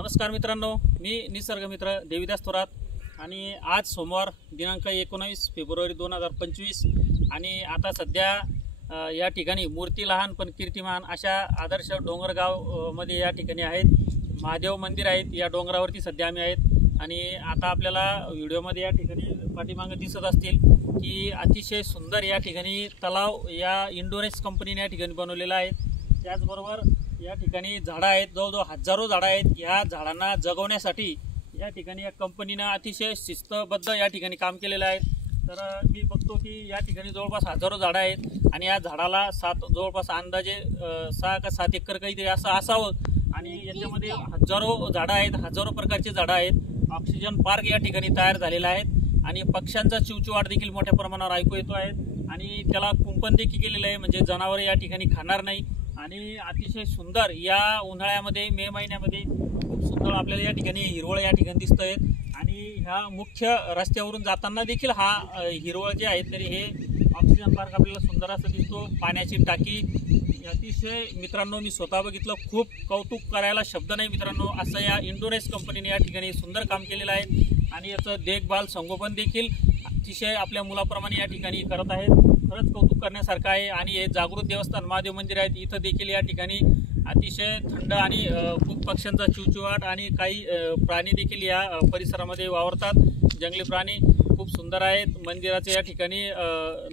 नमस्कार मित्रांनो, मी निसर्ग मित्र देविदास थोरात आणि आज सोमवार दिनांक 19 फेब्रुवारी 2025 आणि आता सध्या या ठिकाणी मूर्ती लहान पण कीर्तिमान अशा आदर्श डोंगरगाव मध्ये या ठिकाणी आहेत महादेव मंदिर आहेत। या डोंगरावरती सध्या आम्ही आहेत आणि आता आपल्याला व्हिडिओमध्ये या ठिकाणी पाठीमागे दिसत असतील की अतिशय सुंदर या ठिकाणी तलाव या इंडोनेस कंपनीने या ठिकाणी बनवलेला आहे। त्याचबरोबर या ठिकाणी झाडं आहेत, जवळजवळ हजारो झाडं आहेत। या झाडांना जगवण्यासाठी या ठिकाणी या कंपनीने अतिशय शिस्तबद्ध या ठिकाणी काम केलेलं आहे। तर मी बघतो की या ठिकाणी जवळपास हजारो झाडं आहेत आणि या झाडाला जवळपास अंदाजे 6 का 7 एकर काहीतरी असं असावं आणि याच्यामध्ये हजारो झाडं आहेत, हजारो प्रकारचे झाडं आहेत। ऑक्सिजन पार्क या ठिकाणी तयार झालेला आहे आणि पक्ष्यांचा चिवचिवाट देखील मोठ्या प्रमाणावर ऐकू येतो आहे आणि त्याला कुंपण देखील केलेलं आहे, म्हणजे जनावरे या ठिकाणी खाणार नाही। आणि अतिशय सुंदर या उन्हाळ्यामध्ये मे महिन्यामध्ये खूप सुंदर आपल्याला या ठिकाणी हिरवळ या ठिकाणी दिसत आहेत आणि ह्या मुख्य रस्त्यावरून जाताना देखील हा हिरवळ जे आहे तरी हे ऑक्सिजन पार्क आपल्याला सुंदर असं दिसतो। पाण्याची टाकी अतिशय मित्रांनो मी स्वतः बघितलं, खूप कौतुक करायला शब्द नाही मित्रांनो, असं या इंडोनेस कंपनीने या ठिकाणी सुंदर काम केलेलं आहे आणि याचं देखभाल संगोपन देखील अतिशय आपल्या मुलाप्रमाणे या ठिकाणी करत आहेत। खरंच कौतुक करण्यासारखं आहे आणि हे जागृत देवस्थान महादेव मंदिर आहेत, इथं देखील या ठिकाणी अतिशय थंड आणि खूप पक्ष्यांचा चिवचिवाट आणि काही प्राणी देखील या परिसरामध्ये वावरतात। जंगली प्राणी खूप सुंदर आहेत। मंदिराचे या ठिकाणी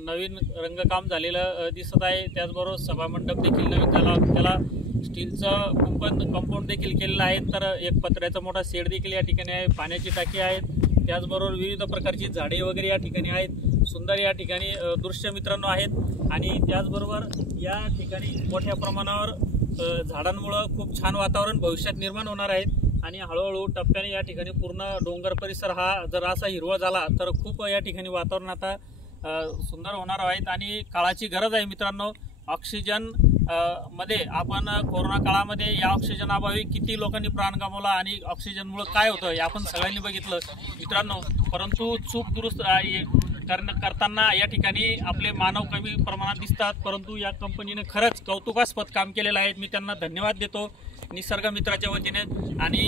नवीन रंगकाम झालेलं दिसत आहे। त्याचबरोबर सभामंडप देखील नवीन झाला, त्याला स्टीलचं कंपाऊंड देखील केलेलं आहे। तर एक पत्र्याचा मोठा शेड देखील या ठिकाणी आहे, पाण्याची टाकी आहेत, त्याचबरोबर विविध प्रकारची झाडे वगैरे या ठिकाणी आहेत। सुंदर या ठिकाणी दृश्य मित्रांनो आहेत आणि त्याचबरोबर या ठिकाणी मोठ्या प्रमाणावर झाडांमुळे खूप छान वातावरण भविष्यात निर्माण होणार आहे आणि हळूहळू टप्प्याने या ठिकाणी पूर्ण डोंगर परिसर हा जर असा हिरवळ झाला तर खूप या ठिकाणी वातावरण आता सुंदर होणार आहे आणि काळाची गरज आहे मित्रांनो। ऑक्सिजन मध्ये आपण कोरोना काळामध्ये या ऑक्सिजन अभावी किती लोकांनी प्राण गमावला आणि ऑक्सिजनमुळे काय होतं हे आपण सगळ्यांनी बघितलं मित्रांनो। परंतु चूक दुरुस्त करताना या ठिकाणी आपले मानव कमी प्रमाणात दिसतात, परंतु या कंपनीने खरंच कौतुकास्पद काम केलेलं आहे। मी त्यांना धन्यवाद देतो निसर्ग मित्राच्या वतीने आणि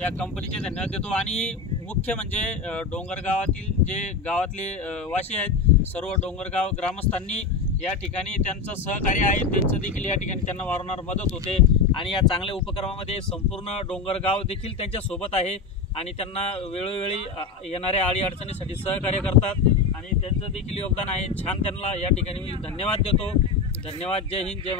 या कंपनीचे धन्यवाद देतो। आणि मुख्य म्हणजे डोंगरगावातील जे गावातले वासी आहेत, सर्व डोंगरगाव ग्रामस्थांनी या ठिकाणी त्यांचं सहकार्य आहे, त्यांचं देखील या ठिकाणी त्यांना वारंवार मदत होते आणि या चांगल्या उपक्रमामध्ये संपूर्ण डोंगरगाव देखील त्यांच्या सोबत आहे आणि त्यांना वेळोवेळी येणाऱ्या अडीअडचणीसाठी सहकार्य करतात आणि त्यांचं देखील योगदान आहे। छान त्यांना या ठिकाणी मी धन्यवाद देतो। धन्यवाद। जय हिंद, जय महाराष्ट्र।